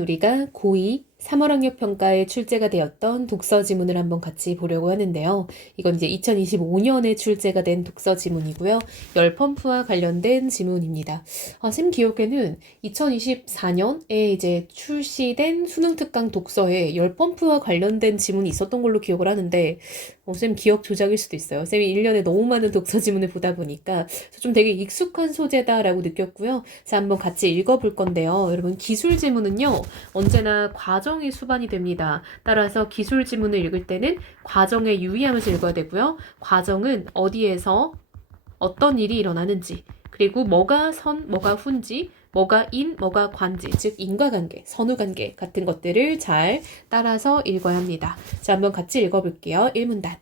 우리가 고2 3월학력 평가에 출제가 되었던 독서 지문을 한번 같이 보려고 하는데요. 이건 이제 2025년에 출제가 된 독서 지문이고요. 열펌프와 관련된 지문입니다. 쌤 기억에는 2024년에 이제 출시된 수능 특강 독서에 열펌프와 관련된 지문이 있었던 걸로 기억을 하는데, 쌤 기억 조작일 수도 있어요. 쌤이 1년에 너무 많은 독서 지문을 보다 보니까 좀 되게 익숙한 소재다라고 느꼈고요. 자, 한번 같이 읽어볼 건데요. 여러분, 기술 지문은요, 언제나 과정이 수반이 됩니다. 따라서 기술 지문을 읽을 때는 과정에 유의하면서 읽어야 되고요. 과정은 어디에서 어떤 일이 일어나는지, 그리고 뭐가 선, 뭐가 후인지, 뭐가 인, 뭐가 관지, 즉 인과관계, 선후관계 같은 것들을 잘 따라서 읽어야 합니다. 자, 한번 같이 읽어볼게요. 1문단.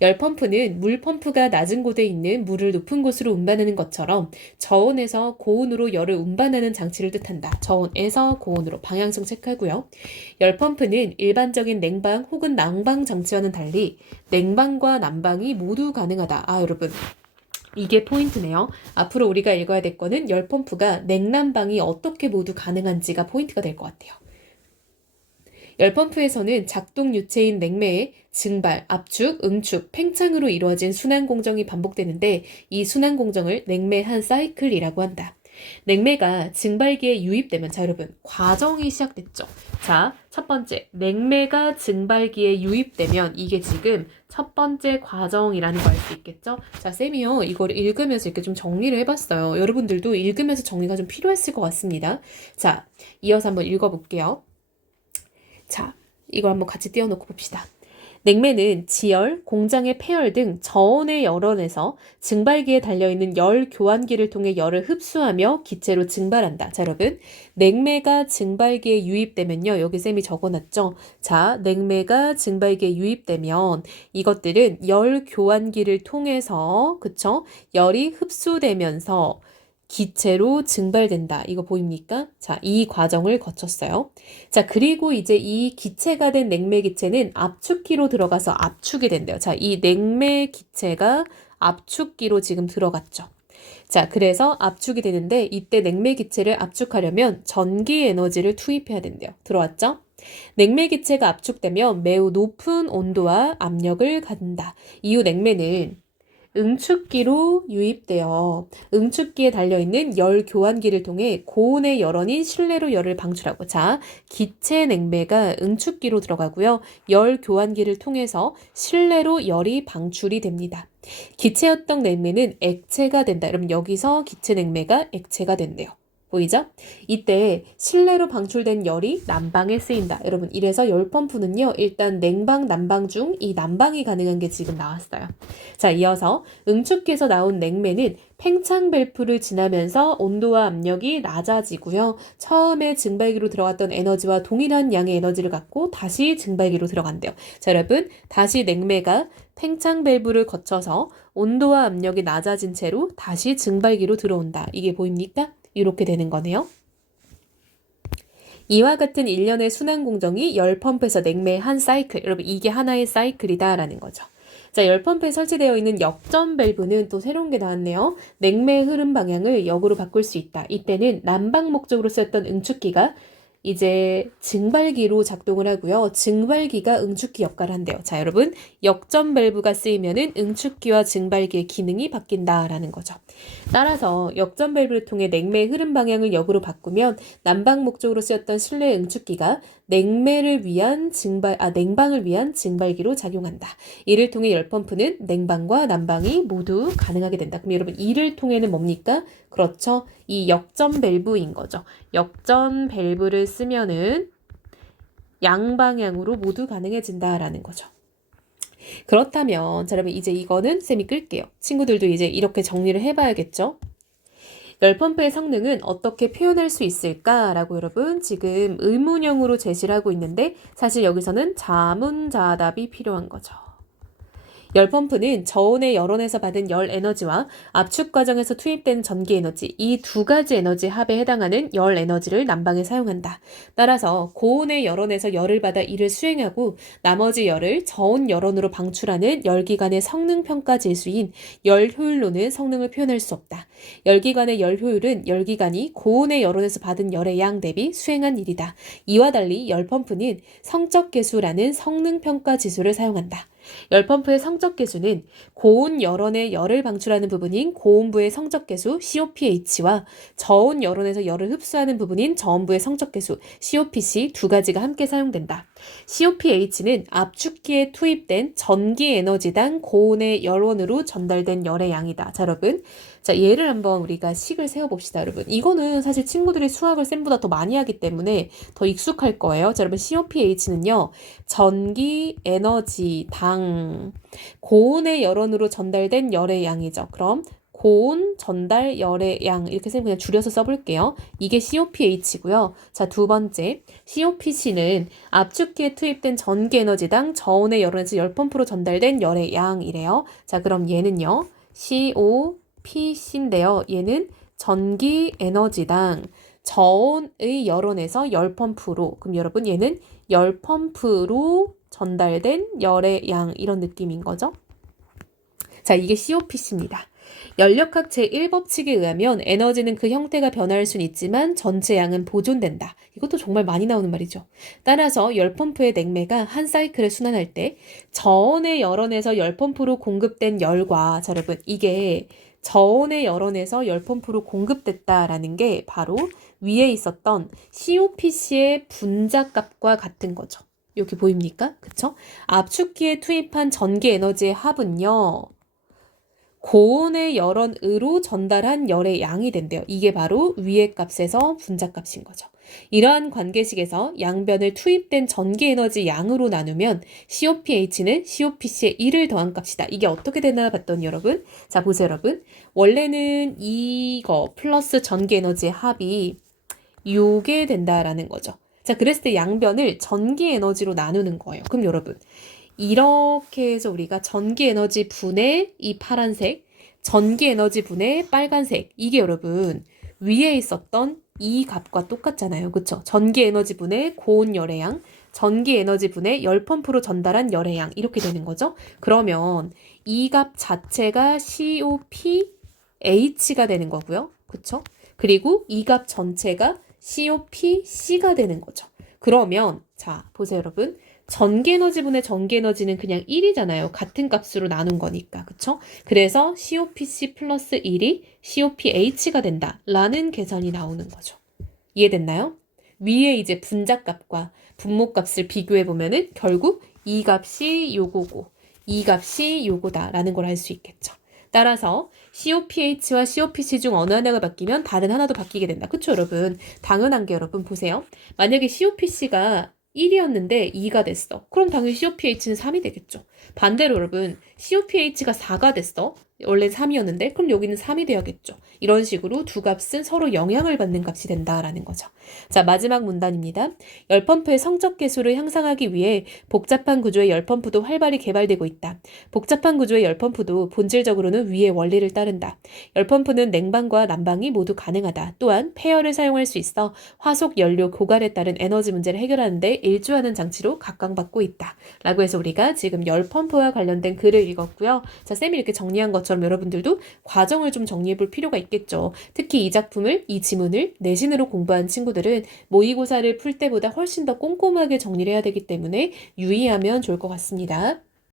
열펌프는 물펌프가 낮은 곳에 있는 물을 높은 곳으로 운반하는 것처럼 저온에서 고온으로 열을 운반하는 장치를 뜻한다. 저온에서 고온으로 방향성 체크하고요. 열펌프는 일반적인 냉방 혹은 난방 장치와는 달리 냉방과 난방이 모두 가능하다. 여러분. 이게 포인트네요. 앞으로 우리가 읽어야 될 거는 열펌프가 냉난방이 어떻게 모두 가능한지가 포인트가 될 것 같아요. 열펌프에서는 작동 유체인 냉매의 증발, 압축, 응축, 팽창으로 이루어진 순환 공정이 반복되는데 이 순환 공정을 냉매 한 사이클이라고 한다. 냉매가 증발기에 유입되면, 자 여러분, 과정이 시작됐죠. 자, 첫 번째, 냉매가 증발기에 유입되면 이게 지금 첫 번째 과정이라는 거 알 수 있겠죠? 자, 쌤이요, 이걸 읽으면서 이렇게 좀 정리를 해봤어요. 여러분들도 읽으면서 정리가 좀 필요했을 것 같습니다. 자, 이어서 한번 읽어볼게요. 자, 이걸 한번 같이 띄워놓고 봅시다. 냉매는 지열, 공장의 폐열 등 저온의 열원에서 증발기에 달려있는 열 교환기를 통해 열을 흡수하며 기체로 증발한다. 자, 여러분, 냉매가 증발기에 유입되면요. 여기 쌤이 적어놨죠. 자, 냉매가 증발기에 유입되면 이것들은 열 교환기를 통해서, 그쵸? 열이 흡수되면서 기체로 증발된다. 이거 보입니까? 자, 이 과정을 거쳤어요. 자, 그리고 이제 이 기체가 된 냉매 기체는 압축기로 들어가서 압축이 된대요. 자, 이 냉매 기체가 압축기로 지금 들어갔죠. 자, 그래서 압축이 되는데 이때 냉매 기체를 압축하려면 전기 에너지를 투입해야 된대요. 들어왔죠? 냉매 기체가 압축되면 매우 높은 온도와 압력을 갖는다. 이후 냉매는 응축기로 유입되어 응축기에 달려있는 열 교환기를 통해 고온의 열원인 실내로 열을 방출하고, 자, 기체 냉매가 응축기로 들어가고요. 열 교환기를 통해서 실내로 열이 방출이 됩니다. 기체였던 냉매는 액체가 된다. 여러분, 여기서 기체 냉매가 액체가 된대요. 보이죠? 이때 실내로 방출된 열이 난방에 쓰인다. 여러분, 이래서 열펌프는요, 일단 냉방, 난방 중 이 난방이 가능한 게 지금 나왔어요. 자, 이어서 응축기에서 나온 냉매는 팽창 밸브를 지나면서 온도와 압력이 낮아지고요. 처음에 증발기로 들어갔던 에너지와 동일한 양의 에너지를 갖고 다시 증발기로 들어간대요. 자, 여러분, 다시 냉매가 팽창 밸브를 거쳐서 온도와 압력이 낮아진 채로 다시 증발기로 들어온다. 이게 보입니까? 이렇게 되는 거네요. 이와 같은 일련의 순환 공정이 열펌프에서 냉매의 한 사이클, 여러분 이게 하나의 사이클이다라는 거죠. 자, 열펌프에 설치되어 있는 역전 밸브는 또 새로운 게 나왔네요. 냉매의 흐름 방향을 역으로 바꿀 수 있다. 이때는 난방 목적으로 쓰였던 응축기가 이제 증발기로 작동을 하고요. 증발기가 응축기 역할을 한대요. 자, 여러분, 역전 밸브가 쓰이면은 응축기와 증발기의 기능이 바뀐다라는 거죠. 따라서 역전 밸브를 통해 냉매의 흐름 방향을 역으로 바꾸면 난방 목적으로 쓰였던 실내 응축기가 냉방을 위한 증발기로 작용한다. 이를 통해 열펌프는 냉방과 난방이 모두 가능하게 된다. 그럼 여러분, 이를 통해는 뭡니까? 그렇죠. 이 역전 밸브인 거죠. 역전 밸브를 쓰면은 양방향으로 모두 가능해진다라는 거죠. 그렇다면, 자, 여러분, 이제 이거는 쌤이 끌게요. 친구들도 이제 이렇게 정리를 해봐야겠죠? 열펌프의 성능은 어떻게 표현할 수 있을까라고 여러분 지금 의문형으로 제시를 하고 있는데 사실 여기서는 자문자답이 필요한 거죠. 열 펌프는 저온의 열원에서 받은 열 에너지와 압축 과정에서 투입된 전기 에너지, 이 두 가지 에너지 합에 해당하는 열 에너지를 난방에 사용한다. 따라서 고온의 열원에서 열을 받아 이를 수행하고 나머지 열을 저온 열원으로 방출하는 열기관의 성능 평가 지수인 열 효율로는 성능을 표현할 수 없다. 열기관의 열 효율은 열기관이 고온의 열원에서 받은 열의 양 대비 수행한 일이다. 이와 달리 열 펌프는 성적 계수라는 성능 평가 지수를 사용한다. 열펌프의 성적계수는 고온 열원의 열을 방출하는 부분인 고온부의 성적계수 COPH와 저온 열원에서 열을 흡수하는 부분인 저온부의 성적계수 COPC 두 가지가 함께 사용된다. COPH는 압축기에 투입된 전기 에너지당 고온의 열원으로 전달된 열의 양이다. 자, 여러분. 자, 얘를 한번 우리가 식을 세워봅시다, 여러분. 이거는 사실 친구들이 수학을 쌤보다 더 많이 하기 때문에 더 익숙할 거예요. 자, 여러분, COPH는요, 전기 에너지당 고온의 열원으로 전달된 열의 양이죠. 그럼 고온 전달 열의 양 이렇게 쌤 그냥 줄여서 써볼게요. 이게 COPH고요. 자, 두 번째 COPC는 압축기에 투입된 전기 에너지당 저온의 열원에서 열펌프로 전달된 열의 양이래요. 자, 그럼 얘는요. COPC인데요. 얘는 전기 에너지당 저온의 열원에서 열펌프로, 그럼 여러분 얘는 열펌프로 전달된 열의 양 이런 느낌인 거죠. 자, 이게 COPC입니다. 연력학 제1법칙에 의하면 에너지는 그 형태가 변할 수는 있지만 전체 양은 보존된다. 이것도 정말 많이 나오는 말이죠. 따라서 열펌프의 냉매가 한 사이클을 순환할 때 저온의 열원에서 열펌프로 공급된 열과, 자, 여러분 이게 저온의 열원에서 열펌프로 공급됐다라는 게 바로 위에 있었던 COPC의 분자값과 같은 거죠. 여기 보입니까? 그쵸? 압축기에 투입한 전기 에너지의 합은요. 고온의 열원으로 전달한 열의 양이 된대요. 이게 바로 위의 값에서 분자값인 거죠. 이러한 관계식에서 양변을 투입된 전기 에너지 양으로 나누면 COPH는 COPC의 1을 더한 값이다. 이게 어떻게 되나 봤더니 여러분, 자 보세요 여러분. 원래는 이거 플러스 전기 에너지의 합이 요게 된다라는 거죠. 자, 그랬을 때 양변을 전기 에너지로 나누는 거예요. 그럼 여러분, 이렇게 해서 우리가 전기 에너지 분의 이 파란색, 전기 에너지 분의 빨간색, 이게 여러분 위에 있었던 이 값과 똑같잖아요. 그쵸? 전기 에너지 분의 고온 열의 양, 전기 에너지 분의 열펌프로 전달한 열의 양, 이렇게 되는 거죠. 그러면 이 값 자체가 COPH가 되는 거고요. 그쵸? 그리고 이 값 전체가 COPC가 되는 거죠. 그러면 자 보세요 여러분. 전기에너지분의 전기에너지는 그냥 1이잖아요. 같은 값으로 나눈 거니까. 그쵸? 그래서 COPC 플러스 1이 COPH가 된다. 라는 계산이 나오는 거죠. 이해됐나요? 위에 이제 분자값과 분모값을 비교해보면은 결국 이 값이 요거고 이 값이 요거다 라는 걸 알 수 있겠죠. 따라서 COPH와 COPC 중 어느 하나가 바뀌면 다른 하나도 바뀌게 된다. 그쵸 여러분? 당연한 게 여러분 보세요. 만약에 COPC가 1이었는데 2가 됐어. 그럼 당연히 COPH는 3이 되겠죠. 반대로 여러분 COPH가 4가 됐어. 원래 3이었는데 그럼 여기는 3이 되어야겠죠. 이런 식으로 두 값은 서로 영향을 받는 값이 된다라는 거죠. 자, 마지막 문단입니다. 열펌프의 성적 계수를 향상하기 위해 복잡한 구조의 열펌프도 활발히 개발되고 있다. 복잡한 구조의 열펌프도 본질적으로는 위의 원리를 따른다. 열펌프는 냉방과 난방이 모두 가능하다. 또한 폐열을 사용할 수 있어 화속 연료 고갈에 따른 에너지 문제를 해결하는 데 일조하는 장치로 각광받고 있다. 라고 해서 우리가 지금 열펌프와 관련된 글을 읽었고요. 자, 쌤이 이렇게 정리한 것처럼 여러분들도 과정을 좀 정리해 볼 필요가 있겠죠. 특히 이 작품을, 이 지문을 내신으로 공부한 친구들은 모의고사를 풀 때보다 훨씬 더 꼼꼼하게 정리를 해야 되기 때문에 유의하면 좋을 것 같습니다.